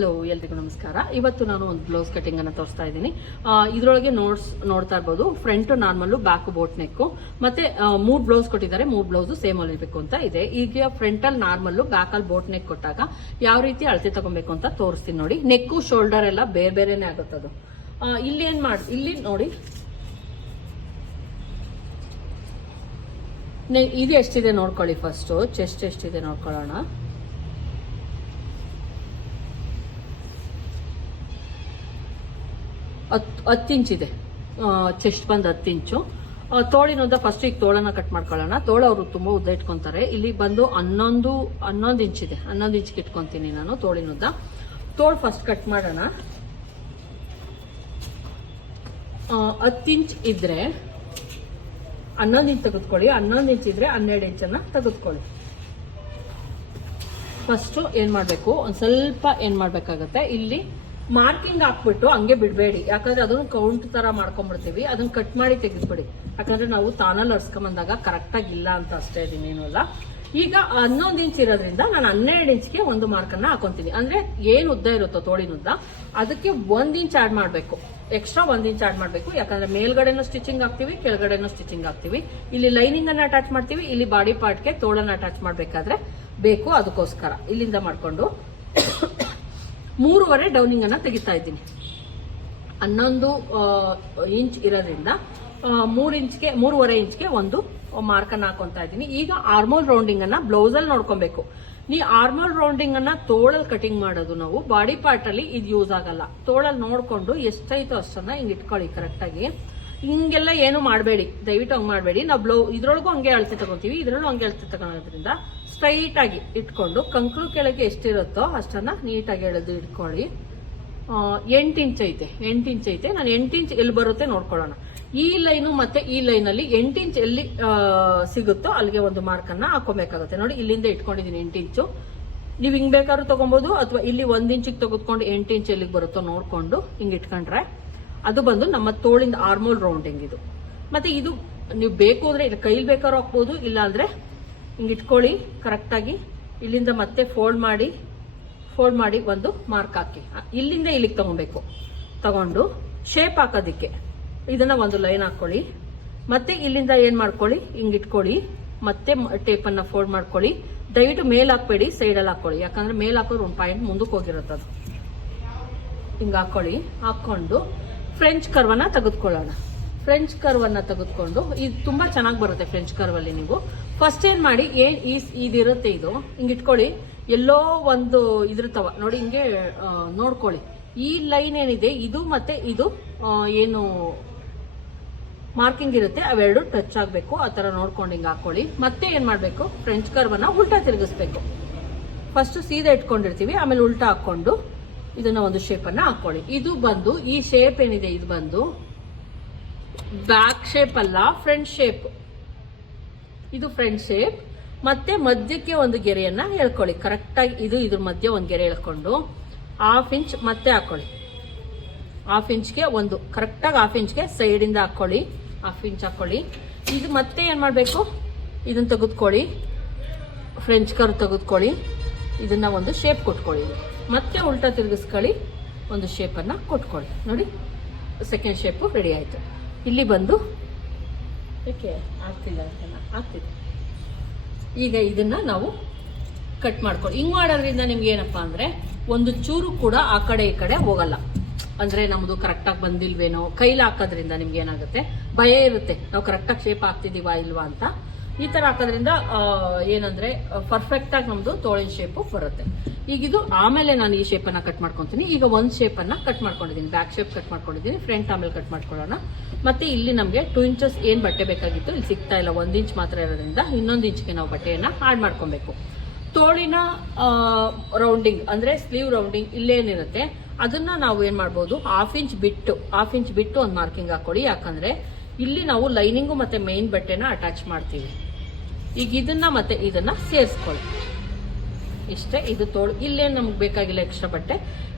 Hello ಎಲ್ರಿಗೂ ನಮಸ್ಕಾರ. ಇವತ್ತು ನಾನು ಒಂದು ಬ್ಲೌಸ್ ಕಟಿಂಗ್ ಅನ್ನು ತೋರಿಸ್ತಾ ಇದ್ದೀನಿ. ಇದರೊಳಗೆ ನೋಟ್ಸ್ ನೋಡ್ತಾ ಇರ್ಬೋದು. Front normal back boat neck ಮತ್ತೆ ಮೂರು ಬ್ಲೌಸ್ ಕೊಟ್ಟಿದ್ದಾರೆ. ಮೂರ್ ಬ್ಲೌಸ್ ಸೇಮ್ ಹೊಲಿಬೇಕು ಅಂತ ಇದೆ. ಈಗ ಫ್ರಂಟ್ ಅಲ್ಲಿ ನಾರ್ಮಲ್ ಬ್ಯಾಕ್ ಅಲ್ಲಿ ಬೋಟ್ ನೆಕ್ ಕೊಟ್ಟಾಗ ಯಾವ ರೀತಿ ಅಳತೆ ತಗೊಬೇಕು ಅಂತ ತೋರಿಸ್ತೀನಿ ನೋಡಿ. ನೆಕ್ಕು ಶೋಲ್ಡರ್ ಎಲ್ಲ ಬೇರೆ ಬೇರೆನೆ ಆಗುತ್ತೆ ಅದು. ಇಲ್ಲಿ ಏನ್ ಮಾಡಿ, ಇಲ್ಲಿ ನೋಡಿ. ಇದು ಎಷ್ಟಿದೆ ನೋಡ್ಕೊಳ್ಳಿ ಫಸ್ಟ್ ಚೆಸ್ಟ್ ಎಷ್ಟಿದೆ ನೋಡ್ಕೊಳ್ಳೋಣ. ಹತ್ತು ಹತ್ತು ಇಂಚಿದೆ ಚೆಸ್ಟ್ ಬಂದು ಹತ್ತು ಇಂಚು ತೋಳಿನಿಂದ ಫಸ್ಟಿಗೆ ತೋಳನ್ನ ಕಟ್ ಮಾಡ್ಕೊಳ್ಳೋಣ. ತೋಳ ಅವರು ತುಂಬ ಉದ್ದ ಇಟ್ಕೊಂತಾರೆ. ಇಲ್ಲಿ ಬಂದು ಹನ್ನೊಂದು ಹನ್ನೊಂದು ಇಂಚಿದೆ ಹನ್ನೊಂದು ಇಂಚ್ಗೆ ಇಟ್ಕೊಂತೀನಿ ನಾನು ತೋಳಿನುದ್ದ ತೋಳು ಫಸ್ಟ್ ಕಟ್ ಮಾಡೋಣ. ಹತ್ತು ಇಂಚ್ ಇದ್ರೆ ಹನ್ನೊಂದು ಇಂಚ್ ತೆಗೆದುಕೊಳ್ಳಿ. ಹನ್ನೊಂದು ಇಂಚ್ ಇದ್ರೆ ಹನ್ನೆರಡು ಇಂಚನ್ನ ತೆಗೆದುಕೊಳ್ಳಿ. ಫಸ್ಟ್ ಏನ್ ಮಾಡ್ಬೇಕು? ಒಂದ್ ಸ್ವಲ್ಪ ಏನ್ ಮಾಡ್ಬೇಕಾಗತ್ತೆ? ಇಲ್ಲಿ ಮಾರ್ಕಿಂಗ್ ಹಾಕ್ಬಿಟ್ಟು ಹಂಗೆ ಬಿಡಬೇಡಿ. ಯಾಕಂದ್ರೆ ಅದನ್ನು ಕೌಂಟ್ ತರ ಮಾಡ್ಕೊಂಡ್ಬಿಡ್ತೀವಿ. ಅದನ್ನ ಕಟ್ ಮಾಡಿ ತೆಗೆದ್ಬಿಡಿ. ಯಾಕಂದ್ರೆ ನಾವು ತಾನಲ್ಲಿ ಅರ್ಸ್ಕೊಂಬಂದಾಗ ಕರೆಕ್ಟ್ ಆಗಿ ಇಲ್ಲ ಅಂತ ಅಷ್ಟೇ ಇದೀನೇನು ಅಲ್ಲ. ಈಗ ಹನ್ನೊಂದು ಇಂಚ್ ಇರೋದ್ರಿಂದ ನಾನು ಹನ್ನೆರಡು ಇಂಚ್ಗೆ ಒಂದು ಮಾರ್ಕನ್ನ ಹಾಕೊಂತೀನಿ. ಅಂದ್ರೆ ಏನ್ ಉದ್ದ ಇರುತ್ತೋ ತೋಳಿನ ಉದ್ದ, ಅದಕ್ಕೆ ಒಂದ್ ಇಂಚ್ ಆಡ್ ಮಾಡ್ಬೇಕು. ಎಕ್ಸ್ಟ್ರಾ ಒಂದ್ ಇಂಚ್ ಆಡ್ ಮಾಡ್ಬೇಕು. ಯಾಕಂದ್ರೆ ಮೇಲ್ಗಡೆನೂ ಸ್ಟಿಚಿಂಗ್ ಹಾಕ್ತಿವಿ, ಕೆಳಗಡೆನೂ ಸ್ಟಿಚಿಂಗ್ ಹಾಕ್ತಿವಿ. ಇಲ್ಲಿ ಲೈನಿಂಗ್ ಅನ್ನ ಅಟ್ಯಾಚ್ ಮಾಡ್ತೀವಿ. ಇಲ್ಲಿ ಬಾಡಿ ಪಾರ್ಟ್ಗೆ ತೋಳನ್ನ ಅಟ್ಯಾಚ್ ಮಾಡ್ಬೇಕಾದ್ರೆ ಬೇಕು ಅದಕ್ಕೋಸ್ಕರ. ಇಲ್ಲಿಂದ ಮಾಡ್ಕೊಂಡು ಮೂರುವರೆ ಡೌನಿಂಗ್ ಅನ್ನ ತೆಗಿತಾ ಇದ್ದೀನಿ. ಹನ್ನೊಂದು ಇಂಚ್ ಇರೋದ್ರಿಂದ ಮೂರು ಇಂಚ್ಗೆ, ಮೂರುವರೆ ಇಂಚ್ಗೆ ಒಂದು ಮಾರ್ಕನ್ನು ಹಾಕೊಂತಾ ಇದ್ದೀನಿ. ಈಗ ಆರ್ಮೋಲ್ ರೌಂಡಿಂಗ್ ಅನ್ನ ಬ್ಲೌಸ್ ಅಲ್ಲಿ ನೋಡ್ಕೊಬೇಕು. ನೀ ಆರ್ಮೋಲ್ ರೌಂಡಿಂಗ್ ಅನ್ನ ತೋಳಲ್ಲಿ ಕಟಿಂಗ್ ಮಾಡೋದು ನಾವು, ಬಾಡಿ ಪಾರ್ಟ್ ಅಲ್ಲಿ ಇದು ಯೂಸ್ ಆಗಲ್ಲ. ತೋಳಲ್ಲಿ ನೋಡ್ಕೊಂಡು ಎಷ್ಟೈತೋ ಅಷ್ಟನ್ನ ಹಿಂಗೆ ಇಟ್ಕೊಳ್ಳಿ ಕರೆಕ್ಟ್ ಆಗಿ. ಹಿಂಗೆಲ್ಲ ಏನು ಮಾಡಬೇಡಿ, ದಯವಿಟ್ಟು ಹಂಗ್ ಮಾಡಬೇಡಿ. ನಾವು ಬ್ಲೌ, ಇದ್ರೊಳಗೂ ಹಂಗೆ ಅಳತೆ ತಗೋತೀವಿ, ಇದ್ರಲ್ಲೂ ಹಂಗೆ ಅಳತೆ ತಗೊಳೋದ್ರಿಂದ ಸ್ಟ್ರೈಟ್ ಆಗಿ ಇಟ್ಕೊಂಡು ಕಂಕ್ಳು ಕೆಳಗೆ ಎಷ್ಟಿರುತ್ತೋ ಅಷ್ಟನ್ನ ನೀಟಾಗಿ ಎಳೆದು ಇಟ್ಕೊಳ್ಳಿ. ಎಂಟು ಇಂಚ್ ಐತೆ, ಎಂಟು ಇಂಚ್ ಐತೆ. ನಾನು ಎಂಟು ಇಂಚ್ ಎಲ್ಲಿ ಬರುತ್ತೆ ನೋಡ್ಕೊಳ್ಳೋಣ. ಈ ಲೈನು ಮತ್ತೆ ಈ ಲೈನ್ ಅಲ್ಲಿ ಎಂಟು ಇಂಚ್ ಎಲ್ಲಿ ಸಿಗುತ್ತೋ ಅಲ್ಲಿಗೆ ಒಂದು ಮಾರ್ಕನ್ನು ಹಾಕೋಬೇಕಾಗುತ್ತೆ ನೋಡಿ, ಇಲ್ಲಿಂದ ಇಟ್ಕೊಂಡಿದ್ದೀನಿ ಎಂಟು ಇಂಚು. ನೀವು ಹಿಂಗೆ ಬೇಕಾದ್ರೂ ತಗೊಬೋದು, ಅಥವಾ ಇಲ್ಲಿ ಒಂದು ಇಂಚಿಗೆ ತೆಗೆದುಕೊಂಡು ಎಂಟು ಇಂಚ್ ಎಲ್ಲಿಗೆ ಬರುತ್ತೋ ನೋಡಿಕೊಂಡು ಹಿಂಗೆ ಇಟ್ಕೊಂಡ್ರೆ. ಅದು ಬಂದು ನಮ್ಮ ತೋಳಿಂದ ಆರ್ಮೋಲ್ ರೌಂಡಿಂಗ್ ಇದು. ಮತ್ತೆ ಇದು ನೀವು ಬೇಕು ಅಂದ್ರೆ, ಇಲ್ಲಿ ಕೈಲಿ ಬೇಕಾದ್ರೂ ಹಾಕ್ಬೋದು ಇಲ್ಲ ಅಂದ್ರೆ ಹಿಂಗ್ ಇಟ್ಕೊಳ್ಳಿ ಕರೆಕ್ಟಾಗಿ ಇಲ್ಲಿಂದ ಮತ್ತೆ ಫೋಲ್ಡ್ ಮಾಡಿ ಫೋಲ್ಡ್ ಮಾಡಿ ಒಂದು ಮಾರ್ಕ್ ಹಾಕಿ. ಇಲ್ಲಿಂದ ಇಲ್ಲಿಗೆ ತಗೊಬೇಕು. ತಗೊಂಡು ಶೇಪ್ ಹಾಕೋದಿಕ್ಕೆ. ಇದನ್ನ ಒಂದು ಲೈನ್ ಹಾಕೊಳ್ಳಿ. ಮತ್ತೆ ಇಲ್ಲಿಂದ ಏನು ಮಾಡ್ಕೊಳ್ಳಿ? ಹಿಂಗೆ ಇಟ್ಕೊಳ್ಳಿ. ಮತ್ತೆ ಟೇಪ್ ಅನ್ನ ಫೋಲ್ಡ್ ಮಾಡ್ಕೊಳ್ಳಿ. ದಯವಿಟ್ಟು ಮೇಲ್ ಹಾಕ್ಬೇಡಿ ಸೈಡಲ್ಲಿ ಹಾಕೊಳ್ಳಿ. ಯಾಕಂದ್ರೆ ಮೇಲ್ ಹಾಕೋರು ಒಂದು ಪಾಯಿಂಟ್ ಮುಂದಕ್ಕೆ ಹೋಗಿರುತ್ತೆ ಅದು. ಹಿಂಗೆ ಹಾಕೊಳ್ಳಿ. ಹಾಕೊಂಡು ಫ್ರೆಂಚ್ ಕರ್ವನ್ನ ತೆಗೆದುಕೊಳ್ಳೋಣ. ಫ್ರೆಂಚ್ ಕರ್ವನ್ನು ತೆಗೆದುಕೊಂಡು, ಇದು ತುಂಬಾ ಚೆನ್ನಾಗಿ ಬರುತ್ತೆ ಫ್ರೆಂಚ್ ಕರ್ವ್ ಅಲ್ಲಿ ನೀವು. ಫಸ್ಟ್ ಏನ್ ಮಾಡಿ ಏನ್ ಇದಿರುತ್ತೆ ಇದು. ಹಿಂಗ್ ಇಟ್ಕೊಳ್ಳಿ. ಎಲ್ಲೋ ಒಂದು ಇದಿರ್ತಾವ ನೋಡಿ, ಹಿಂಗೆ ನೋಡ್ಕೊಳ್ಳಿ. ಈ ಲೈನ್ ಏನಿದೆ, ಇದು ಮತ್ತೆ ಇದು ಏನು ಮಾರ್ಕಿಂಗ್ ಇರುತ್ತೆ, ಅವೆರಡು ಟಚ್ ಆಗಬೇಕು. ಆ ತರ ನೋಡ್ಕೊಂಡು ಹಿಂಗೆ ಹಾಕೊಳ್ಳಿ. ಮತ್ತೆ ಏನ್ ಮಾಡ್ಬೇಕು? ಫ್ರೆಂಚ್ ಕರ್ವನ್ನ ಉಲ್ಟಾ ತಿರುಗಿಸ್ಬೇಕು. ಫಸ್ಟ್ ಸೀದಾ ಇಟ್ಕೊಂಡಿರ್ತೀವಿ, ಆಮೇಲೆ ಉಲ್ಟಾ ಹಾಕೊಂಡು ಇದನ್ನ ಒಂದು ಶೇಪ್ ಅನ್ನ ಹಾಕೊಳ್ಳಿ. ಇದು ಬಂದು, ಈ ಶೇಪ್ ಏನಿದೆ, ಇದು ಬಂದು ಬ್ಯಾಕ್ ಶೇಪ್ ಅಲ್ಲ ಫ್ರಂಟ್ ಶೇಪ್ ಇದು ಫ್ರಂಟ್ ಶೇಪ್ ಮತ್ತೆ ಮಧ್ಯಕ್ಕೆ ಒಂದು ಗೆರೆಯನ್ನ ಹೇಳ್ಕೊಳ್ಳಿ. ಕರೆಕ್ಟಾಗಿ ಇದು ಇದ್ರ ಮಧ್ಯೆ ಒಂದು ಗೆರೆ ಹೇಳ್ಕೊಂಡು ಹಾಫ್ ಇಂಚ್ ಮತ್ತೆ ಹಾಕೊಳ್ಳಿ. ಹಾಫ್ ಇಂಚ್ಗೆ ಒಂದು ಕರೆಕ್ಟಾಗಿ ಹಾಫ್ ಇಂಚ್ಗೆ ಸೈಡಿಂದ ಹಾಕೊಳ್ಳಿ. ಹಾಫ್ ಇಂಚ್ ಹಾಕೊಳ್ಳಿ. ಇದು ಮತ್ತೆ ಏನು ಮಾಡಬೇಕು? ಇದನ್ನ ತೆಗೆದುಕೊಳ್ಳಿ. ಫ್ರೆಂಚ್ ಕರ್ ತೆಗೆದುಕೊಳ್ಳಿ. ಇದನ್ನ ಒಂದು ಶೇಪ್ ಕೊಟ್ಕೊಳ್ಳಿ. ಮತ್ತೆ ಉಲ್ಟಾ ತಿರುಗಿಸ್ಕೊಳ್ಳಿ. ಒಂದು ಶೇಪನ್ನು ಕೊಟ್ಕೊಳ್ಳಿ. ನೋಡಿ ಸೆಕೆಂಡ್ ಶೇಪು ರೆಡಿ ಆಯಿತು. ಇಲ್ಲಿ ಬಂದು ಓಕೆ ಆಗ್ತಿಲ್ಲ ಆಗ್ತಿದೆ. ಈಗ ಇದನ್ನು ನಾವು ಕಟ್ ಮಾಡ್ಕೊಳ್ಳಿ ಹಿಂಗೆ ಮಾಡೋದ್ರಿಂದ ನಿಮ್ಗೆ ಏನಪ್ಪಾ ಅಂದ್ರೆ ಒಂದು ಚೂರು ಕೂಡ ಆ ಕಡೆ ಈ ಕಡೆ ಹೋಗಲ್ಲ. ಅಂದರೆ ನಮ್ಮದು ಕರೆಕ್ಟಾಗಿ ಬಂದಿಲ್ವೇನೋ, ಕೈಲಿ ಹಾಕೋದ್ರಿಂದ ನಿಮ್ಗೆ ಏನಾಗುತ್ತೆ? ಭಯ ಇರುತ್ತೆ. ನಾವು ಕರೆಕ್ಟಾಗಿ ಶೇಪ್ ಆಗ್ತಿದ್ದೀವಾ ಇಲ್ವಾ ಅಂತ. ಈ ತರ ಹಾಕೋದ್ರಿಂದ ಏನಂದ್ರೆ ಪರ್ಫೆಕ್ಟ್ ಆಗಿ ನಮ್ದು ತೋಳಿನ ಶೇಪ್ ಬರುತ್ತೆ. ಈಗ ಇದು ಆಮೇಲೆ ನಾನು ಈ ಶೇಪ್ ಅನ್ನ ಕಟ್ ಮಾಡ್ಕೊಂತೀನಿ. ಈಗ ಒಂದ್ ಶೇಪ್ ಅನ್ನ ಕಟ್ ಮಾಡ್ಕೊಂಡಿದ್ದೀನಿ ಬ್ಯಾಕ್ ಶೇಪ್ ಕಟ್ ಮಾಡ್ಕೊಂಡಿದ್ದೀನಿ ಫ್ರಂಟ್ ಆಮೇಲೆ ಕಟ್ ಮಾಡ್ಕೊಳ್ಳೋಣ. ಮತ್ತೆ ಇಲ್ಲಿ ನಮಗೆ ಟೂ ಇಂಚಸ್ ಏನ್ ಬಟ್ಟೆ ಬೇಕಾಗಿತ್ತು? ಇಲ್ಲಿ ಸಿಗ್ತಾ ಇಲ್ಲ. ಒಂದ್ ಇಂಚ್ ಮಾತ್ರ ಇರೋದ್ರಿಂದ ಇನ್ನೊಂದು ಇಂಚ್ಗೆ ನಾವು ಬಟ್ಟೆಯನ್ನ ಆಡ್ ಮಾಡ್ಕೊಬೇಕು. ತೋಳಿನ ರೌಂಡಿಂಗ್ ಅಂದ್ರೆ ಸ್ಲೀವ್ ರೌಂಡಿಂಗ್ ಇಲ್ಲೇನಿರುತ್ತೆ. ಅದನ್ನ ನಾವು ಏನ್ ಮಾಡ್ಬೋದು? ಹಾಫ್ ಇಂಚ್ ಬಿಟ್ಟು ಹಾಫ್ ಇಂಚ್ ಬಿಟ್ಟು ಒಂದು ಮಾರ್ಕಿಂಗ್ ಹಾಕೊಳ್ಳಿ. ಯಾಕಂದ್ರೆ ಇಲ್ಲಿ ನಾವು ಲೈನಿಂಗು ಮತ್ತೆ ಮೈನ್ ಬಟ್ಟೆನ ಅಟ್ಯಾಚ್ ಮಾಡ್ತೀವಿ. ಈಗ ಇದನ್ನ ಮತ್ತೆ ಇದನ್ನ ಸೇರಿಸ್ಕೊಳ್ಳಿ ಇಷ್ಟೇ ಇದು ತೋಳು ಇಲ್ಲೇನು ನಮ್ಗೆ ಬೇಕಾಗಿಲ್ಲ ಎಕ್ಸ್ಟ್ರಾ ಬಟ್ಟೆ,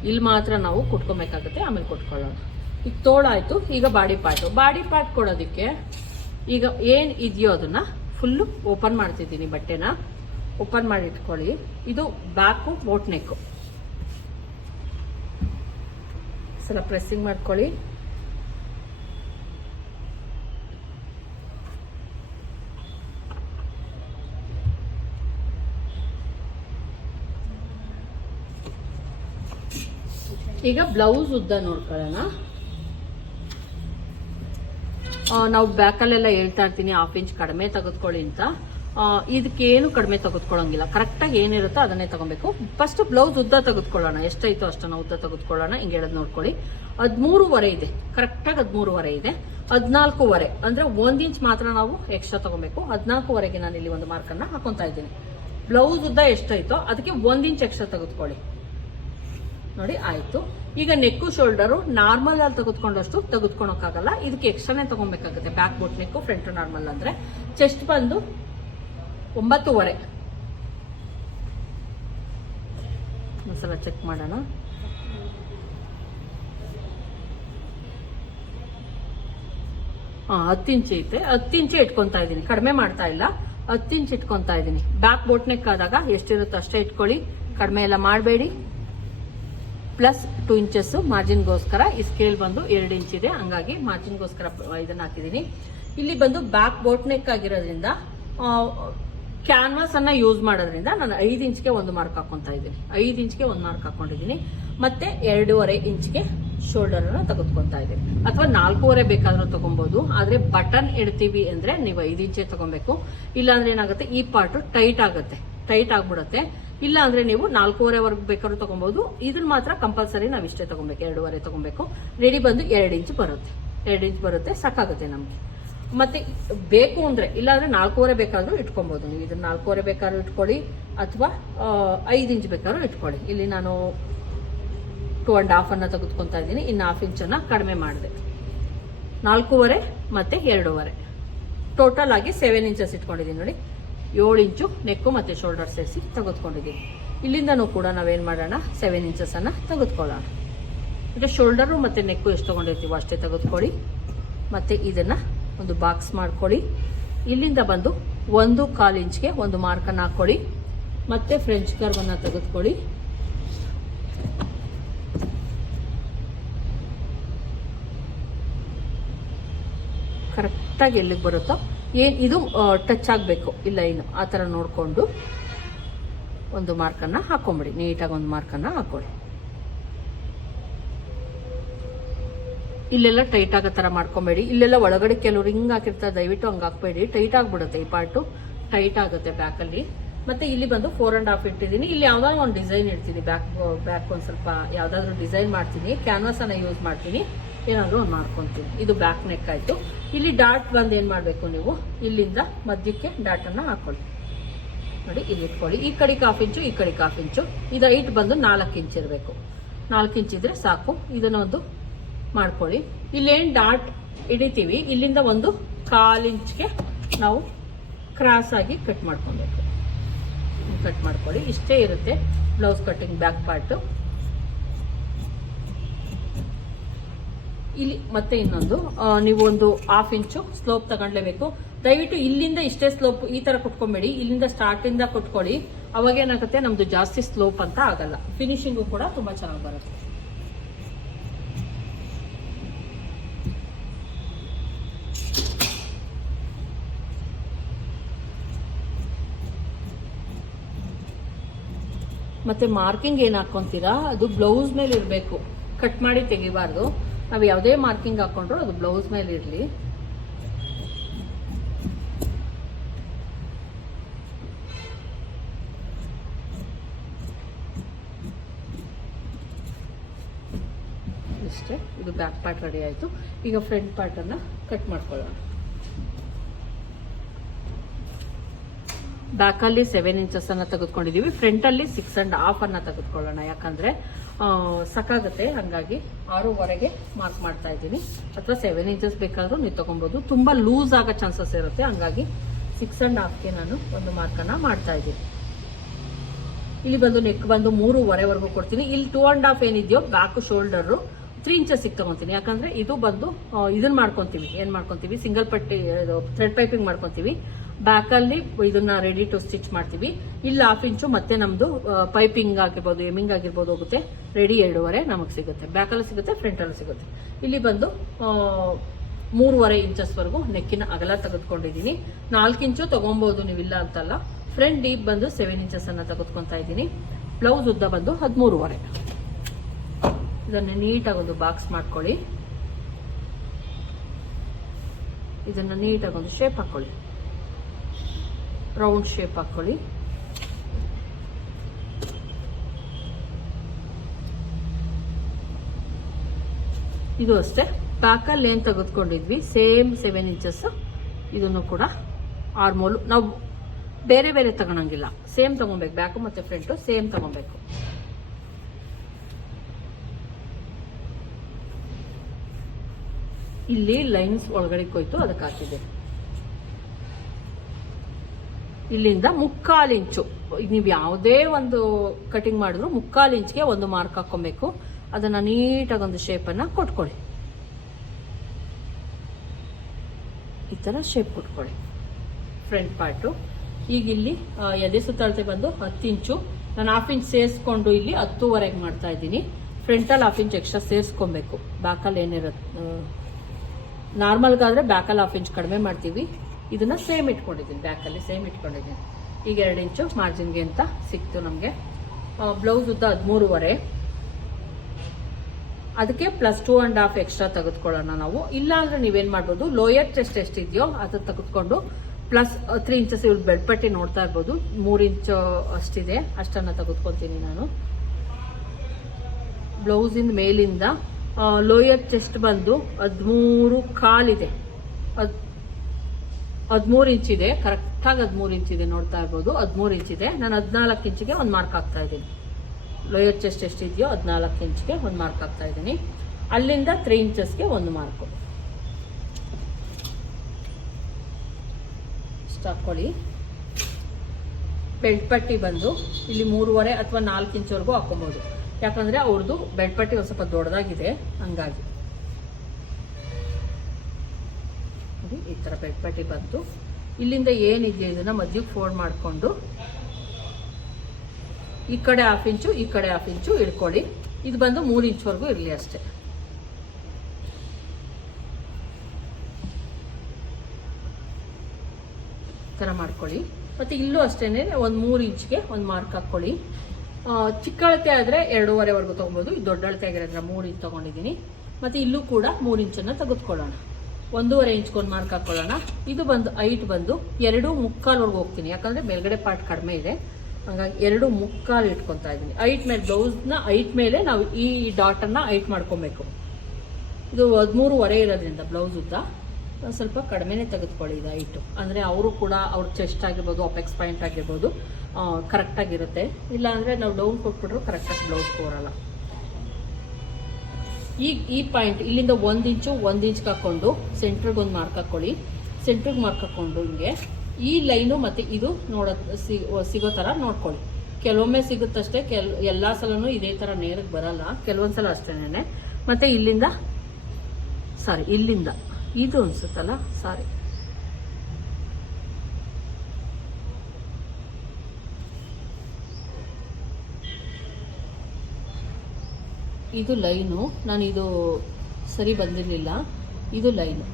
ಇಲ್ಲಿ ಮಾತ್ರ ನಾವು ಕುಟ್ಕೊಬೇಕಾಗುತ್ತೆ, ಆಮೇಲೆ ಕುಟ್ಕೊಳ್ಳೋಣ. ಈಗ ತೋಳಾಯ್ತು, ಈಗ ಬಾಡಿ ಪಾರ್ಟು. ಬಾಡಿ ಪಾರ್ಟ್ ಕೊಡೋದಕ್ಕೆ ಈಗ ಏನು ಇದೆಯೋ ಅದನ್ನ ಫುಲ್ಲು ಓಪನ್ ಮಾಡ್ತಿದ್ದೀನಿ ಬಟ್ಟೆನ. ಓಪನ್ ಮಾಡಿ ಇಟ್ಕೊಳ್ಳಿ. ಇದು ಬ್ಯಾಕು ಬೋಟ್ ಒಂದ್ಸಲ ಪ್ರೆಸ್ಸಿಂಗ್ ಮಾಡ್ಕೊಳ್ಳಿ. ಈಗ ಬ್ಲೌಸ್ ಉದ್ದ ನೋಡ್ಕೊಳ್ಳೋಣ. ನಾವು ಬ್ಯಾಕಲ್ಲೆಲ್ಲ ಹೇಳ್ತಾ ಇರ್ತೀನಿ ಹಾಫ್ ಇಂಚ್ ಕಡಿಮೆ ತೆಗೆದುಕೊಳ್ಳಿ ಅಂತ. ಇದಕ್ಕೇನು ಕಡಿಮೆ ತೆಗೆದುಕೊಳ್ಳೋಂಗಿಲ್ಲ. ಕರೆಕ್ಟಾಗಿ ಏನಿರುತ್ತೋ ಅದನ್ನೇ ತಗೊಬೇಕು. ಫಸ್ಟ್ ಬ್ಲೌಸ್ ಉದ್ದ ತೆಗೆದುಕೊಳ್ಳೋಣ. ಎಷ್ಟೈತೋ ಅಷ್ಟನ್ನ ಉದ್ದ ತೆಗೆದುಕೊಳ್ಳೋಣ. ಹಿಂಗೆ ಹೇಳೋದು ನೋಡ್ಕೊಳ್ಳಿ. ಹದಿಮೂರುವರೆ ಇದೆ. ಕರೆಕ್ಟಾಗಿ ಹದಿಮೂರುವರೆ ಇದೆ. ಹದಿನಾಲ್ಕೂವರೆ. ಅಂದ್ರೆ ಒಂದು ಇಂಚ್ ಮಾತ್ರ ನಾವು ಎಕ್ಸ್ಟ್ರಾ ತಗೊಬೇಕು. ಹದಿನಾಲ್ಕುವರೆಗೆ ನಾನು ಇಲ್ಲಿ ಒಂದು ಮಾರ್ಕನ್ನು ಹಾಕೊತಾ ಇದ್ದೀನಿ. ಬ್ಲೌಸ್ ಉದ್ದ ಎಷ್ಟೈತೋ ಅದಕ್ಕೆ ಒಂದು ಇಂಚ್ ಎಕ್ಸ್ಟ್ರಾ ತೆಗೆದುಕೊಳ್ಳಿ. ನೋಡಿ, ಆಯ್ತು. ಈಗ ನೆಕ್ಕು ಶೋಲ್ಡರು ನಾರ್ಮಲ್ ಅಲ್ಲಿ ತೆಗೆದುಕೊಂಡಷ್ಟು ತೆಗೆದುಕೊಳಕ್ಕಾಗಲ್ಲ. ಇದಕ್ಕೆ ಎಕ್ಸ್ಟ್ರಾನೇ ತಗೊಬೇಕಾಗುತ್ತೆ back boat neck, front normal ಅಂದ್ರೆ. ಚೆಸ್ಟ್ ಬಂದು ಒಂಬತ್ತುವರೆ. ಒಂದ್ಸಲ ಚೆಕ್ ಮಾಡೋಣ. ಹಾಂ ಹತ್ತು ಇಂಚು ಐತೆ. ಹತ್ತು ಇಂಚು ಇಟ್ಕೊತಾ ಇದ್ದೀನಿ. ಕಡಿಮೆ ಮಾಡ್ತಾ ಇಲ್ಲ. ಹತ್ತು ಇಂಚು ಇಟ್ಕೊತಾ ಇದ್ದೀನಿ. ಬ್ಯಾಕ್ ಬೋಟ್ ನೆಕ್ ಆದಾಗ ಎಷ್ಟಿರುತ್ತೋ ಅಷ್ಟೇ ಇಟ್ಕೊಳ್ಳಿ. ಕಡಿಮೆ ಎಲ್ಲ ಮಾಡಬೇಡಿ. ಪ್ಲಸ್ ಟೂ ಇಂಚಸ್ ಮಾರ್ಜಿನ್ಗೋಸ್ಕರ ಈ ಸ್ಕೇಲ್ ಬಂದು ಎರಡು ಇಂಚ್ ಇದೆ. ಹಂಗಾಗಿ ಮಾರ್ಜಿನ್ಗೋಸ್ಕರ ಇದನ್ನ ಹಾಕಿದ್ದೀನಿ ಇಲ್ಲಿ ಬಂದು ಬ್ಯಾಕ್ ಬೋಟ್ ನೆಕ್ ಆಗಿರೋದ್ರಿಂದ ಕ್ಯಾನ್ವಾಸ್ ಅನ್ನ ಯೂಸ್ ಮಾಡೋದ್ರಿಂದ ನಾನು ಐದು ಇಂಚ್ಗೆ ಒಂದು ಮಾರ್ಕ್ ಹಾಕೊಂತ ಇದ್ದೀನಿ. ಐದು ಇಂಚ್ಗೆ ಒಂದು ಮಾರ್ಕ್ ಹಾಕೊಂಡಿದ್ದೀನಿ. ಮತ್ತೆ ಎರಡೂವರೆ ಇಂಚ್ಗೆ ಶೋಲ್ಡರ್ ಅನ್ನ ತೆಗೆದುಕೊಂತಾ ಇದ್ದೀನಿ. ಅಥವಾ ನಾಲ್ಕೂವರೆ ಬೇಕಾದ್ರೂ ತಗೊಬಹುದು ಆದ್ರೆ ಬಟನ್ ಇಡ್ತೀವಿ ಅಂದ್ರೆ ನೀವು ಐದು ಇಂಚೆ ತಗೊಬೇಕು. ಇಲ್ಲಾಂದ್ರೆ ಏನಾಗುತ್ತೆ? ಈ ಪಾರ್ಟ್ ಟೈಟ್ ಆಗುತ್ತೆ. ಟೈಟ್ ಆಗ್ಬಿಡುತ್ತೆ. ಇಲ್ಲ ಅಂದ್ರೆ ನೀವು ನಾಲ್ಕೂವರೆವರೆಗೂ ಬೇಕಾದ್ರೂ ತಗೊಬಹುದು ಇದನ್ನ ಮಾತ್ರ ಕಂಪಲ್ಸರಿ ನಾವು ಇಷ್ಟೇ ತಗೊಬೇಕು. ಎರಡೂವರೆ ತಗೊಬೇಕು. ರೆಡಿ ಬಂದು ಎರಡು ಇಂಚ್ ಬರುತ್ತೆ. ಎರಡು ಇಂಚ್ ಬರುತ್ತೆ, ಸಾಕಾಗುತ್ತೆ ನಮ್ಗೆ. ಮತ್ತೆ ಬೇಕು ಅಂದ್ರೆ ಇಲ್ಲಾಂದ್ರೆ ನಾಲ್ಕೂವರೆ ಬೇಕಾದ್ರೂ ಇಟ್ಕೊಬಹುದು ನೀವು. ಇದನ್ನ ನಾಲ್ಕೂವರೆ ಬೇಕಾದ್ರೂ ಇಟ್ಕೊಳ್ಳಿ, ಅಥವಾ ಐದು ಇಂಚ್ ಬೇಕಾದ್ರೂ ಇಟ್ಕೊಳ್ಳಿ. ಇಲ್ಲಿ ನಾನು ಟೂ ಅಂಡ್ ಹಾಫ್ ಅನ್ನ ತೆಗೆದುಕೊಂತ ಇದ್ದೀನಿ. ಇನ್ನು ಹಾಫ್ ಇಂಚನ್ನು ಕಡಿಮೆ ಮಾಡಿದೆ. ನಾಲ್ಕೂವರೆ ಮತ್ತೆ ಎರಡೂವರೆ. ಟೋಟಲ್ ಆಗಿ ಸೆವೆನ್ ಇಂಚಸ್ ಇಟ್ಕೊಂಡಿದ್ದೀನಿ ನೋಡಿ. ಏಳು ಇಂಚು ನೆಕ್ಕು ಮತ್ತು ಶೋಲ್ಡರ್ ಸೇರಿಸಿ ತೆಗೆದುಕೊಂಡಿದ್ದೀವಿ. ಇಲ್ಲಿಂದನೂ ಕೂಡ ನಾವೇನು ಮಾಡೋಣ? ಸೆವೆನ್ ಇಂಚಸನ್ನು ತೆಗೆದುಕೊಳ್ಳೋಣ. ಮತ್ತು ಶೋಲ್ಡರು ಮತ್ತು ನೆಕ್ಕು ಎಷ್ಟು ತೊಗೊಂಡಿರ್ತೀವೋ ಅಷ್ಟೇ ತೆಗೆದುಕೊಳ್ಳಿ. ಮತ್ತು ಇದನ್ನು ಒಂದು ಬಾಕ್ಸ್ ಮಾಡ್ಕೊಳ್ಳಿ. ಇಲ್ಲಿಂದ ಬಂದು ಒಂದು ಕಾಲು ಇಂಚ್ಗೆ ಒಂದು ಮಾರ್ಕನ್ನು ಹಾಕ್ಕೊಳ್ಳಿ ಮತ್ತು ಫ್ರೆಂಚ್ ಕರ್ವನ್ನು ತೆಗೆದುಕೊಳ್ಳಿ. ಕರೆಕ್ಟಾಗಿ ಎಲ್ಲಿಗೆ ಬರುತ್ತೋ ಏನು ಇದು ಟಚ್ ಆಗಬೇಕು. ಇಲ್ಲ ಇನ್ನು ಆ ಥರ ನೋಡಿಕೊಂಡು ಒಂದು ಮಾರ್ಕನ್ನು ಹಾಕೊಂಬಿಡಿ. ನೀಟಾಗಿ ಒಂದು ಮಾರ್ಕನ್ನು ಹಾಕೊಳ್ಳಿ. ಇಲ್ಲೆಲ್ಲ ಟೈಟ್ ಆಗೋ ಥರ ಮಾಡ್ಕೊಬೇಡಿ. ಇಲ್ಲೆಲ್ಲ ಒಳಗಡೆ ಕೆಲವರು ರಿಂಗ್ ಹಾಕಿರ್ತಾರೆ, ದಯವಿಟ್ಟು ಹಂಗೆ ಹಾಕ್ಬೇಡಿ. ಟೈಟ್ ಆಗ್ಬಿಡುತ್ತೆ ಈ ಪಾರ್ಟು. ಟೈಟ್ ಆಗುತ್ತೆ ಬ್ಯಾಕಲ್ಲಿ ಮತ್ತೆ ಇಲ್ಲಿ ಬಂದು ಫೋರ್ ಅಂಡ್ ಹಾಫ್ ಇಟ್ಟಿದ್ದೀನಿ. ಇಲ್ಲಿ ಯಾವ್ದಾದ್ರು ಒಂದು ಡಿಸೈನ್ ಇಡ್ತೀನಿ. ಬ್ಯಾಕ್ ಬ್ಯಾಕ್ ಒಂದು ಸ್ವಲ್ಪ ಯಾವ್ದಾದ್ರು ಡಿಸೈನ್ ಮಾಡ್ತೀನಿ. ಕ್ಯಾನ್ವಾಸ್ ಅನ್ನ ಯೂಸ್ ಮಾಡ್ತೀನಿ. ಏನಾದರೂ ಒಂದು ಮಾಡ್ಕೊಂತೀನಿ. ಇದು ಬ್ಯಾಕ್ ನೆಕ್ ಆಯ್ತು. ಇಲ್ಲಿ ಡಾಟ್ ಬಂದು ಏನು ಮಾಡಬೇಕು ನೀವು? ಇಲ್ಲಿಂದ ಮಧ್ಯಕ್ಕೆ ಡಾಟನ್ನು ಹಾಕೊಳ್ಳಿ. ನೋಡಿ, ಇಲ್ಲಿ ಇಟ್ಕೊಳ್ಳಿ. ಈ ಕಡೆ ಹಾಫ್ ಇಂಚು ಈ ಕಡೆ ಹಾಫ್ ಇಂಚು ಇದು ಹೈಟ್ ಬಂದು ನಾಲ್ಕು ಇಂಚ್ ಇರಬೇಕು. ನಾಲ್ಕು ಇಂಚ್ ಇದ್ರೆ ಸಾಕು. ಇದನ್ನೊಂದು ಮಾಡ್ಕೊಳ್ಳಿ. ಇಲ್ಲೇನು ಡಾಟ್ ಹಿಡಿತೀವಿ? ಇಲ್ಲಿಂದ ಒಂದು ಕಾಲ್ ಇಂಚ್ಗೆ ನಾವು ಕ್ರಾಸ್ ಆಗಿ ಕಟ್ ಮಾಡ್ಕೊಬೇಕು. ಕಟ್ ಮಾಡ್ಕೊಳ್ಳಿ. ಇಷ್ಟೇ ಇರುತ್ತೆ ಬ್ಲೌಸ್ ಕಟ್ಟಿಂಗ್ ಬ್ಯಾಕ್ ಪಾರ್ಟು ಇಲ್ಲಿ ಮತ್ತೆ ಇನ್ನೊಂದು ನೀವು ಒಂದು ಹಾಫ್ ಇಂಚು ಸ್ಲೋಪ್ ತಗೊಂಡ್ಲೇಬೇಕು. ದಯವಿಟ್ಟು ಇಲ್ಲಿಂದ ಇಷ್ಟೇ ಸ್ಲೋಪ್ ಈ ತರ ಕೊಟ್ಕೊಂಬೇಡಿ. ಇಲ್ಲಿಂದ ಸ್ಟಾರ್ಟಿಂದ ಕೊಟ್ಕೊಳ್ಳಿ. ಅವಾಗ ಏನಾಗುತ್ತೆ? ನಮ್ದು ಜಾಸ್ತಿ ಸ್ಲೋಪ್ ಅಂತ ಆಗಲ್ಲ. ಫಿನಿಶಿಂಗು ಕೂಡ ತುಂಬಾ ಚೆನ್ನಾಗಿ ಬರುತ್ತೆ. ಮತ್ತೆ ಮಾರ್ಕಿಂಗ್ ಏನ್ ಹಾಕೊಂತೀರಾ? ಅದು ಬ್ಲೌಸ್ ಮೇಲೆ ಇರಬೇಕು ಕಟ್ ಮಾಡಿ ತೆಗಿಬಾರ್ದು. ನಾವು ಯಾವುದೇ ಮಾರ್ಕಿಂಗ್ ಹಾಕೊಂಡ್ರು ಅದು ಬ್ಲೌಸ್ ಮೇಲೆ ಇರಲಿ. ಇಷ್ಟೇ, ಇದು ಬ್ಯಾಕ್ ಪಾರ್ಟ್ ರೆಡಿ ಆಯಿತು. ಈಗ ಫ್ರಂಟ್ ಪಾರ್ಟನ್ನು ಕಟ್ ಮಾಡ್ಕೊಳ್ಳೋಣ. ಬ್ಯಾಕಲ್ಲಿ ಸೆವೆನ್ ಇಂಚಸ್ ಅನ್ನ ತೆಗೆದುಕೊಂಡಿದೀವಿ ಫ್ರಂಟ್ ಅಲ್ಲಿ ಸಿಕ್ಸ್ ಅಂಡ್ ಹಾಫ್ ಅನ್ನ ತೆಗೆದುಕೊಳ್ಳೋಣ. ಯಾಕಂದ್ರೆ ಸಾಕಾಗುತ್ತೆ. ಹಂಗಾಗಿ ಆರೂವರೆಗೆ ಮಾರ್ಕ್ ಮಾಡ್ತಾ ಇದ್ದೀನಿ. ಅಥವಾ ಸೆವೆನ್ ಇಂಚಸ್ ಬೇಕಾದರೂ ನೀವು ತಗೊಬೋದು. ತುಂಬಾ ಲೂಸ್ ಆಗೋ ಚಾನ್ಸಸ್ ಇರುತ್ತೆ. ಹಂಗಾಗಿ ಸಿಕ್ಸ್ ಆ್ಯಂಡ್ ಹಾಫ್ಗೆ ನಾನು ಒಂದು ಮಾರ್ಕನ್ನು ಮಾಡ್ತಾ ಇದ್ದೀನಿ. ಇಲ್ಲಿ ಬಂದು ನೆಕ್ ಬಂದು ಮೂರುವರೆವರೆಗೂ ಕೊಡ್ತೀನಿ. ಇಲ್ಲಿ ಟೂ ಅಂಡ್ ಹಾಫ್ ಏನಿದೆಯೋ ಬ್ಯಾಕ್ ಶೋಲ್ಡರು ತ್ರೀ ಇಂಚಸ್ ತಗೊಂತೀನಿ. ಯಾಕಂದ್ರೆ ಇದು ಬಂದು ಇದನ್ನ ಮಾಡ್ಕೊಂತೀವಿ. ಏನ್ ಮಾಡ್ಕೊಂತೀವಿ? ಸಿಂಗಲ್ ಪಟ್ಟಿ ಥ್ರೆಡ್ ಪೈಪಿಂಗ್ ಮಾಡ್ಕೊಂತೀವಿ. ಬ್ಯಾಕಲ್ಲಿ ಇದನ್ನ ರೆಡಿ ಟು ಸ್ಟಿಚ್ ಮಾಡ್ತೀವಿ. ಇಲ್ಲಿ ಹಾಫ್ ಇಂಚು ಮತ್ತೆ ನಮ್ದು ಪೈಪಿಂಗ್ ಆಗಿರ್ಬೋದು ಎಮಿಂಗ್ ಆಗಿರ್ಬೋದು ಹೋಗುತ್ತೆ. ರೆಡಿ ಎರಡೂವರೆ ನಮಗೆ ಸಿಗುತ್ತೆ. ಬ್ಯಾಕಲ್ಲಿ ಸಿಗುತ್ತೆ ಫ್ರಂಟಲ್ಲೂ ಸಿಗುತ್ತೆ. ಇಲ್ಲಿ ಬಂದು ಮೂರುವರೆ ಇಂಚಸ್ವರೆಗೂ ನೆಕ್ಕಿನ ಅಗಲ ತೆಗೆದುಕೊಂಡಿದ್ದೀನಿ. ನಾಲ್ಕು ಇಂಚು ತೊಗೊಬೋದು ನೀವಿಲ್ಲ ಅಂತಲ್ಲ. ಫ್ರಂಟ್ ಡೀಪ್ ಬಂದು ಸೆವೆನ್ ಇಂಚಸ್ ಅನ್ನ ತೆಗೆದುಕೊಂತಾ ಇದ್ದೀನಿ. ಬ್ಲೌಸ್ ಉದ್ದ ಬಂದು ಹದಿಮೂರುವರೆ. ಇದನ್ನು ನೀಟಾಗಿ ಒಂದು ಬಾಕ್ಸ್ ಮಾಡ್ಕೊಳ್ಳಿ. ಇದನ್ನ ನೀಟಾಗಿ ಒಂದು ಶೇಪ್ ಹಾಕೊಳ್ಳಿ. ರೌಂಡ್ ಶೇಪ್ ಹಾಕ್ಕೊಳ್ಳಿ ಇದು ಅಷ್ಟೇ. ಬ್ಯಾಕಲ್ಲಿ ಏನು ತೆಗೆದುಕೊಂಡಿದ್ವಿ? ಸೇಮ್ ಸೆವೆನ್ ಇಂಚಸ್ ಇದನ್ನು ಕೂಡ ಆರ್ಮೋಲು ನಾವು ಬೇರೆ ಬೇರೆ ತಗೊಳಂಗಿಲ್ಲ. ಸೇಮ್ ತಗೊಬೇಕು ಬ್ಯಾಕು ಮತ್ತು ಫ್ರಂಟು ಸೇಮ್ ತಗೊಬೇಕು ಇಲ್ಲಿ ಲೈನ್ಸ್ ಒಳಗಡೆ ಹೋಯ್ತು ಅದಕ್ಕೆ ಹಾಕಿದೆ. ಇಲ್ಲಿಂದ ಮುಕ್ಕಾಲು ಇಂಚು. ನೀವು ಯಾವುದೇ ಒಂದು ಕಟಿಂಗ್ ಮಾಡಿದ್ರು ಮುಕ್ಕಾಲು ಇಂಚ್ಗೆ ಒಂದು ಮಾರ್ಕ್ ಹಾಕೊಬೇಕು ಅದನ್ನ ನೀಟಾಗಿ ಒಂದು ಶೇಪನ್ನು ಕೊಟ್ಕೊಳ್ಳಿ. ಈ ಥರ ಶೇಪ್ ಕೊಟ್ಕೊಳ್ಳಿ. ಫ್ರಂಟ್ ಪಾರ್ಟು ಈಗ ಇಲ್ಲಿ ಎದೆ ಸುತ್ತಳತೆ ಬಂದು ಹತ್ತು ಇಂಚು. ನಾನು ಹಾಫ್ ಇಂಚ್ ಸೇರಿಸ್ಕೊಂಡು ಇಲ್ಲಿ ಹತ್ತೂವರೆಗೆ ಮಾಡ್ತಾ ಇದ್ದೀನಿ. ಫ್ರಂಟಲ್ಲಿ ಹಾಫ್ ಇಂಚ್ ಎಕ್ಸ್ಟ್ರಾ ಸೇರಿಸ್ಕೊಬೇಕು. ಬ್ಯಾಕಲ್ಲಿ ಏನಿರುತ್ತೆ ನಾರ್ಮಲ್ಗಾದರೆ ಬ್ಯಾಕಲ್ಲಿ ಹಾಫ್ ಇಂಚ್ ಕಡಿಮೆ ಮಾಡ್ತೀವಿ. ಇದನ್ನ ಸೇಮ್ ಇಟ್ಕೊಂಡಿದ್ದೀನಿ ಬ್ಯಾಕಲ್ಲಿ ಸೇಮ್ ಇಟ್ಕೊಂಡಿದ್ದೀನಿ. ಈಗ ಎರಡು ಇಂಚು ಮಾರ್ಜಿನ್ಗೆ ಅಂತ ಸಿಕ್ತು ನಮಗೆ. ಬ್ಲೌಸ್ ಉದ್ದ ಹದಿಮೂರುವರೆ. ಅದಕ್ಕೆ plus two and half extra ತೆಗೆದುಕೊಳ್ಳೋಣ ನಾವು. ಇಲ್ಲ ಅಂದ್ರೆ ನೀವೇನ್ ಮಾಡ್ಬೋದು ಲೋಯರ್ ಚೆಸ್ಟ್ ಎಷ್ಟಿದೆಯೋ ಅದನ್ನು ತೆಗೆದುಕೊಂಡು ಪ್ಲಸ್ ತ್ರೀ ಇಂಚಸ್ ಇವ್ರು ಬೆಡ್ ಪಟ್ಟಿ ನೋಡ್ತಾ ಇರ್ಬೋದು. ಮೂರು ಇಂಚ್ ಅಷ್ಟಿದೆ, ಅಷ್ಟನ್ನ ತೆಗೆದುಕೊತೀನಿ ನಾನು. ಬ್ಲೌಸಿಂದ ಮೇಲಿಂದ ಲೋಯರ್ ಚೆಸ್ಟ್ ಬಂದು ಹದಿಮೂರು ಕಾಲಿದೆ. ಹದ್ ಹದಿಮೂರು ಇಂಚ್ ಇದೆ, ಕರೆಕ್ಟಾಗಿ ಹದಿಮೂರು ಇಂಚ್ ಇದೆ ನೋಡ್ತಾ ಇರ್ಬೋದು. ಹದಿಮೂರು ಇಂಚ್ ಇದೆ. ನಾನು ಹದಿನಾಲ್ಕು ಇಂಚಿಗೆ ಒಂದು ಮಾರ್ಕ್ ಹಾಕ್ತಾ ಇದ್ದೀನಿ. ಲೋಯರ್ ಚೆಸ್ಟ್ ಎಷ್ಟಿದೆಯೋ ಹದಿನಾಲ್ಕು ಇಂಚ್ಗೆ ಒಂದು ಮಾರ್ಕ್ ಹಾಕ್ತಾ ಇದ್ದೀನಿ. ಅಲ್ಲಿಂದ ತ್ರೀ ಇಂಚಸ್ಗೆ ಒಂದು ಮಾರ್ಕು. ಹಾಕ್ಕೊಳ್ಳಿ ಬೆಡ್ ಪಟ್ಟಿ ಬಂದು ಇಲ್ಲಿ ಮೂರುವರೆ ಅಥವಾ ನಾಲ್ಕು ಇಂಚ್ವರೆಗೂ ಹಾಕೊಬೋದು ಯಾಕಂದ್ರೆ ಅವ್ರದ್ದು ಬೆಡ್ ಪಟ್ಟಿ ಒಂದು ಸ್ವಲ್ಪ ದೊಡ್ಡದಾಗಿದೆ. ಹಂಗಾಗಿ. ನೋಡಿ, ಈ ಥರ ಪೆಟ್ಪಟ್ಟಿ ಬಂತು. ಇಲ್ಲಿಂದ ಏನಿದೆ ಇದನ್ನ ಮಧ್ಯಕ್ಕೆ ಫೋಲ್ಡ್ ಮಾಡಿಕೊಂಡು ಈ ಕಡೆ ಹಾಫ್ ಇಂಚು ಈ ಕಡೆ ಹಾಫ್ ಇಂಚು ಇಟ್ಕೊಳ್ಳಿ ಇದು ಬಂದು ಮೂರು ಇಂಚ್ವರೆಗೂ ಇರಲಿ ಅಷ್ಟೇ. ಥರ ಮಾಡ್ಕೊಳ್ಳಿ. ಮತ್ತು ಇಲ್ಲೂ ಅಷ್ಟೇನೆ ಒಂದು ಮೂರು ಇಂಚ್ಗೆ ಒಂದು ಮಾರ್ಕ್ ಹಾಕ್ಕೊಳ್ಳಿ. ಚಿಕ್ಕ ಅಳತೆ ಆದರೆ ಎರಡೂವರೆವರೆಗೂ ತೊಗೊಬೋದು. ಇದು ದೊಡ್ಡ ಅಳತೆ ಆಗಿರೋದ್ರ ಮೂರು ಇಂಚ್ ತೊಗೊಂಡಿದ್ದೀನಿ. ಮತ್ತು ಇಲ್ಲೂ ಕೂಡ ಮೂರು ಇಂಚನ್ನು ತೆಗೆದುಕೊಳ್ಳೋಣ. ಒಂದೂವರೆ ಇಂಚ್ಕೊಂಡು ಮಾರ್ಕ್ ಹಾಕೊಳ್ಳೋಣ. ಇದು ಬಂದು ಐಟ್ ಬಂದು ಎರಡು ಮುಕ್ಕಾಲ್ವರೆಗೂ ಹೋಗ್ತೀನಿ. ಯಾಕಂದರೆ ಮೇಲ್ಗಡೆ ಪಾರ್ಟ್ ಕಡಿಮೆ ಇದೆ. ಹಂಗಾಗಿ ಎರಡು ಮುಕ್ಕಾಲು ಇಟ್ಕೊತಾ ಇದ್ದೀನಿ. ಐಟ್ ಮೇಲೆ ಬ್ಲೌಸ್ನ ಐಟ್ ಮೇಲೆ ನಾವು ಈ ಡಾಟನ್ನು ಐಟ್ ಮಾಡ್ಕೊಬೇಕು. ಇದು ಹದಿಮೂರುವರೆ ಇರೋದ್ರಿಂದ ಬ್ಲೌಸ್ ಉದ್ದ. ಸ್ವಲ್ಪ ಕಡಿಮೆನೇ ತೆಗೆದುಕೊಳ್ಳಿ ಇದು ಐಟು ಅಂದರೆ ಅವರು ಕೂಡ ಅವ್ರ ಚೆಸ್ಟ್ ಆಗಿರ್ಬೋದು ಅಪೆಕ್ಸ್ ಪಾಯಿಂಟ್ ಆಗಿರ್ಬೋದು ಕರೆಕ್ಟಾಗಿರುತ್ತೆ ಇಲ್ಲಾಂದರೆ ನಾವು ಡೌನ್ ಕೊಟ್ಬಿಟ್ರು ಕರೆಕ್ಟಾಗಿ ಬ್ಲೌಸ್ ಬರಲ್ಲ ಈಗ ಈ ಪಾಯಿಂಟ್ ಇಲ್ಲಿಂದ ಒಂದು ಇಂಚು ಒಂದು ಇಂಚ್ಗೆ ಹಾಕ್ಕೊಂಡು ಸೆಂಟ್ರಿಗೆ ಒಂದು ಮಾರ್ಕ್ ಹಾಕ್ಕೊಳ್ಳಿ. ಸೆಂಟ್ರಿಗೆ ಮಾರ್ಕ್ ಹಾಕ್ಕೊಂಡು ಹಿಂಗೆ. ಈ ಲೈನು ಮತ್ತು ಇದು ನೋಡೋ ಸಿಗೋ ಥರ ನೋಡ್ಕೊಳ್ಳಿ. ಕೆಲವೊಮ್ಮೆ ಸಿಗುತ್ತಷ್ಟೇ, ಕೆಲ್, ಎಲ್ಲ ಸಲನೂ ಇದೇ ಥರ ನೇರಕ್ಕೆ ಬರಲ್ಲ. ಕೆಲವೊಂದು ಸಲ ಅಷ್ಟೇನೆ ಮತ್ತು ಇಲ್ಲಿಂದ ಸಾರಿ ಇಲ್ಲಿಂದ. ಇದು ಅನಿಸುತ್ತಲ್ಲ ಸಾರಿ ಇದು ಲೈನು. ನಾನು ಇದು ಸರಿ ಬಂದಿರಲಿಲ್ಲ. ಇದು ಲೈನು.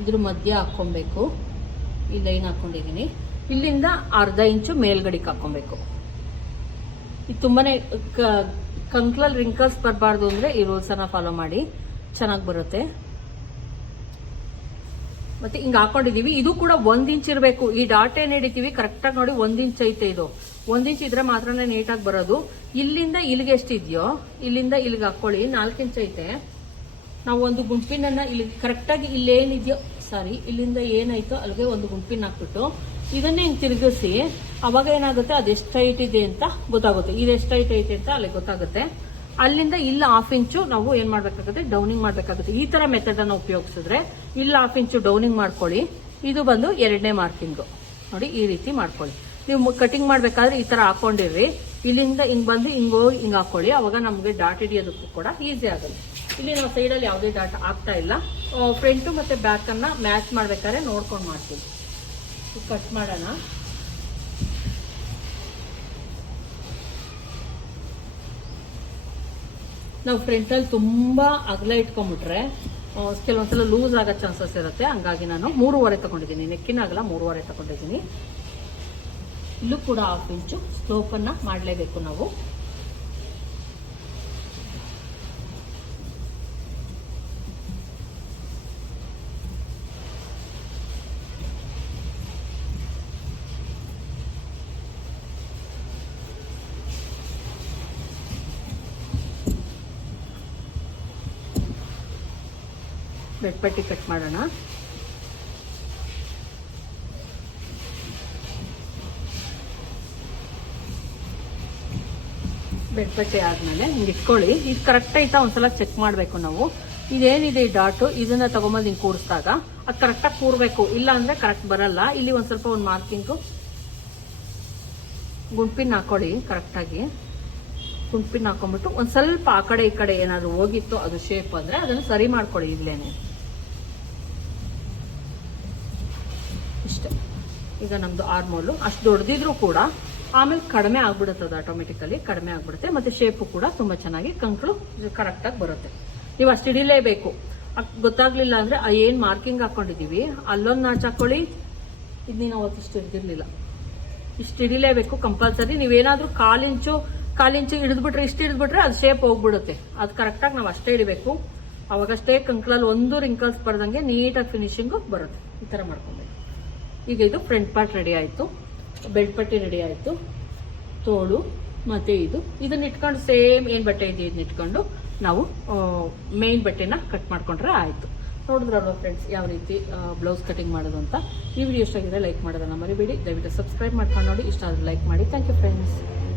ಇದ್ರ ಮಧ್ಯ ಹಾಕ್ಕೊಬೇಕು. ಈ ಲೈನ್ ಹಾಕ್ಕೊಂಡಿದ್ದೀನಿ. ಇಲ್ಲಿಂದ ಅರ್ಧ ಇಂಚು ಮೇಲ್ಗಡೆಗೆ ಹಾಕ್ಕೊಬೇಕು. ಇದು ತುಂಬಾ ಕಂಕ್ಲಲ್ಲಿ ರಿಂಕಲ್ಸ್ ಬರಬಾರ್ದು ಅಂದರೆ ಈ ರೂಲ್ಸನ್ನು ಫಾಲೋ ಮಾಡಿ. ಚೆನ್ನಾಗಿ ಬರುತ್ತೆ. ಮತ್ತೆ ಹಿಂಗೆ ಹಾಕೊಂಡಿದೀವಿ ಇದು ಕೂಡ ಒಂದು ಇಂಚ್ ಇರಬೇಕು. ಈ ಡಾಟ್ ಏನ್ ಹಿಡಿತೀವಿ? ಕರೆಕ್ಟಾಗಿ ನೋಡಿ ಒಂದು ಇಂಚ್ ಐತೆ ಇದು. ಒಂದ್ ಇಂಚ್ ಇದ್ರೆ ಮಾತ್ರನೇ ನೀಟಾಗಿ ಬರೋದು. ಇಲ್ಲಿಂದ ಇಲ್ಲಿಗೆ ಎಷ್ಟಿದ್ಯೋ, ಇಲ್ಲಿಂದ ಇಲ್ಲಿಗೆ ಹಾಕೊಳ್ಳಿ. ನಾಲ್ಕು ಇಂಚ್ ಐತೆ. ನಾವು ಒಂದು ಗುಂಪಿನನ್ನ ಇಲ್ಲಿ ಕರೆಕ್ಟಾಗಿ ಇಲ್ಲೇನಿದೆಯೋ, ಸಾರಿ, ಇಲ್ಲಿಂದ ಏನಾಯ್ತೋ ಅಲ್ಲಿಗೆ ಒಂದು ಗುಂಪಿನ ಹಾಕ್ಬಿಟ್ಟು ಇದನ್ನೇ ಹಿಂಗೆ ತಿರುಗಿಸಿ, ಅವಾಗ ಏನಾಗುತ್ತೆ? ಅದು ಹೈಟ್ ಇದೆ ಅಂತ ಗೊತ್ತಾಗುತ್ತೆ. ಇದು ಎಷ್ಟು ಹೈಟ್ ಐತೆ ಅಂತ ಅಲ್ಲಿಗೆ ಗೊತ್ತಾಗುತ್ತೆ. ಅಲ್ಲಿಂದ ಇಲ್ಲಿ ಹಾಫ್ ಇಂಚು ನಾವು ಏನು ಮಾಡಬೇಕಾಗುತ್ತೆ? ಡೌನಿಂಗ್ ಮಾಡಬೇಕಾಗುತ್ತೆ. ಈ ತರ ಮೆಥಡ್ ಅನ್ನು ಉಪಯೋಗಿಸಿದ್ರೆ ಇಲ್ಲಿ ಹಾಫ್ ಇಂಚು ಡೌನಿಂಗ್ ಮಾಡ್ಕೊಳ್ಳಿ. ಇದು ಬಂದು ಎರಡನೇ ಮಾರ್ಕಿಂಗು ನೋಡಿ, ಈ ರೀತಿ ಮಾಡ್ಕೊಳ್ಳಿ. ನೀವು ಕಟಿಂಗ್ ಮಾಡ್ಬೇಕಾದ್ರೆ ಈ ತರ ಹಾಕೊಂಡಿರ್ರಿ ಇಲ್ಲಿಂದ ಹಿಂಗ್ ಬಂದು ಹಿಂಗ್ ಹೋಗಿ ಹಿಂಗ್ ಹಾಕೊಳ್ಳಿ. ಅವಾಗ ನಮಗೆ ಡಾಟ್ ಹಿಡಿಯೋದಕ್ಕೂ ಕೂಡ ಈಸಿ ಆಗುತ್ತೆ. ಇಲ್ಲಿ ನಾವು ಸೈಡಲ್ಲಿ ಯಾವುದೇ ಡಾಟ್ ಆಗ್ತಾ ಇಲ್ಲ. ಫ್ರಂಟು ಮತ್ತೆ ಬ್ಯಾಕ್ ಅನ್ನ ಮ್ಯಾಚ್ ಮಾಡ್ಬೇಕಾದ್ರೆ ನೋಡ್ಕೊಂಡು ಮಾಡ್ತೀವಿ. ಕಟ್ ಮಾಡೋಣ. ನಾವು ಫ್ರಂಟಲ್ಲಿ ತುಂಬ ಅಗಲ ಇಟ್ಕೊಂಡ್ಬಿಟ್ರೆ ಕೆಲವೊಂದ್ಸಲ ಲೂಸ್ ಆಗೋ ಚಾನ್ಸಸ್ ಇರುತ್ತೆ. ಹಂಗಾಗಿ ನಾನು ಮೂರುವರೆ ತಗೊಂಡಿದ್ದೀನಿ. ನೆಕ್ಕಿನ ಅಗಲ ಮೂರುವರೆ ತಗೊಂಡಿದ್ದೀನಿ. ಇಲ್ಲೂ ಕೂಡ ಹಾಫ್ ಇಂಚು ಸ್ಲೋಪನ್ನು ಮಾಡಲೇಬೇಕು ನಾವು ಬೆಟ್ಪಟ್ಟಿ ಕಟ್ ಮಾಡೋಣ ಬೆಟ್ಪಟ್ಟಿ ಆದಮೇಲೆ ಹಿಂಗೆ ಇಟ್ಕೊಳ್ಳಿ. ಇದು ಕರೆಕ್ಟ್ ಆಯ್ತಾ? ಒಂದ್ಸಲ ಚೆಕ್ ಮಾಡಬೇಕು ನಾವು. ಇದೇನಿದೆ ಈ ಡಾಟು ಇದನ್ನ ತಗೊಂಬಂದು ಹಿಂಗೆ ಕೂರಿಸಿದಾಗ ಅದು ಕರೆಕ್ಟಾಗಿ ಕೂರಬೇಕು. ಇಲ್ಲ ಅಂದರೆ ಕರೆಕ್ಟ್ ಬರಲ್ಲ. ಇಲ್ಲಿ ಒಂದು ಸ್ವಲ್ಪ ಒಂದು ಮಾರ್ಕಿಂಗು ಗುಂಪಿನ ಹಾಕೊಳ್ಳಿ ಕರೆಕ್ಟಾಗಿ ಗುಂಪಿನ ಹಾಕೊಂಡ್ಬಿಟ್ಟು ಒಂದು ಸ್ವಲ್ಪ ಆ ಕಡೆ ಈ ಕಡೆ ಏನಾದರೂ ಹೋಗಿತ್ತು ಅದು ಶೇಪ್ ಅಂದರೆ ಅದನ್ನು ಸರಿ ಮಾಡ್ಕೊಳ್ಳಿ ಇಲ್ಲೇನೆ ಇಷ್ಟೇ. ಈಗ ನಮ್ದು ಆರ್ಮೋಲು ಅಷ್ಟು ದೊಡ್ಡದಿದ್ರು ಕೂಡ ಆಮೇಲೆ ಕಡಿಮೆ ಆಗ್ಬಿಡುತ್ತೆ ಅದು ಆಟೋಮೆಟಿಕಲಿ ಕಡಿಮೆ ಆಗ್ಬಿಡುತ್ತೆ, ಮತ್ತೆ ಶೇಪು ಕೂಡ ತುಂಬಾ ಚೆನ್ನಾಗಿ ಕಂಕ್ಳು ಕರೆಕ್ಟಾಗಿ ಬರುತ್ತೆ. ನೀವು ಅಷ್ಟು ಹಿಡಿಲೇಬೇಕು. ಗೊತ್ತಾಗ್ಲಿಲ್ಲ ಅಂದ್ರೆ ಏನ್ ಮಾರ್ಕಿಂಗ್ ಹಾಕ್ಕೊಂಡಿದ್ದೀವಿ ಅಲ್ಲೊಂದು ನಾಚ್ ಹಾಕೊಳ್ಳಿ ಇದು ನೀನು ಅವತ್ತಿಷ್ಟು ಹಿಡಿದಿರಲಿಲ್ಲ. ಇಷ್ಟು ಹಿಡಿಲೇಬೇಕು ಕಂಪಲ್ಸರಿ ನೀವೇನಾದರೂ ಕಾಲಿಂಚು ಕಾಲಿಂಚು ಹಿಡಿದ್ಬಿಟ್ರೆ, ಇಷ್ಟು ಹಿಡಿದ್ಬಿಟ್ರೆ ಅದು ಶೇಪ್ ಹೋಗ್ಬಿಡುತ್ತೆ. ಅದು ಕರೆಕ್ಟಾಗಿ ನಾವು ಅಷ್ಟೇ ಹಿಡಿಬೇಕು. ಅವಾಗಷ್ಟೇ ಕಂಕ್ಳಲ್ಲಿ ಒಂದು ರಿಂಕಲ್ಸ್ ಬರ್ದಂಗೆ ನೀಟಾಗಿ ಫಿನಿಶಿಂಗು ಬರುತ್ತೆ. ಈ ಥರ ಮಾಡ್ಕೊಬೇಕು. ಈಗ ಇದು ಫ್ರಂಟ್ ಪಾರ್ಟ್ ರೆಡಿ ಆಯಿತು. ಬೆಲ್ಟ್ ಪಟ್ಟಿ ರೆಡಿ ಆಯಿತು. ತೋಳು ಮತ್ತು ಇದು. ಇದನ್ನ ಇಟ್ಕೊಂಡು ಸೇಮ್ ಏನು ಬಟ್ಟೆ ಇದೆ ಇದನ್ನ ಇಟ್ಕೊಂಡು ನಾವು ಮೇನ್ ಬಟ್ಟೆನ ಕಟ್ ಮಾಡ್ಕೊಂಡ್ರೆ ಆಯಿತು. ನೋಡಿದ್ರಲ್ವ ಫ್ರೆಂಡ್ಸ್ ಯಾವ ರೀತಿ ಬ್ಲೌಸ್ ಕಟಿಂಗ್ ಮಾಡೋದು ಅಂತ? ಈ ವಿಡಿಯೋ ಇಷ್ಟ ಆಗಿದೆ ಲೈಕ್ ಮಾಡೋದನ್ನ ಮರಿಬೇಡಿ. ದಯವಿಟ್ಟು ಸಬ್ಸ್ಕ್ರೈಬ್ ಮಾಡ್ಕೊಂಡು ನೋಡಿ. ಇಷ್ಟ ಆದರೆ ಲೈಕ್ ಮಾಡಿ. Thank you friends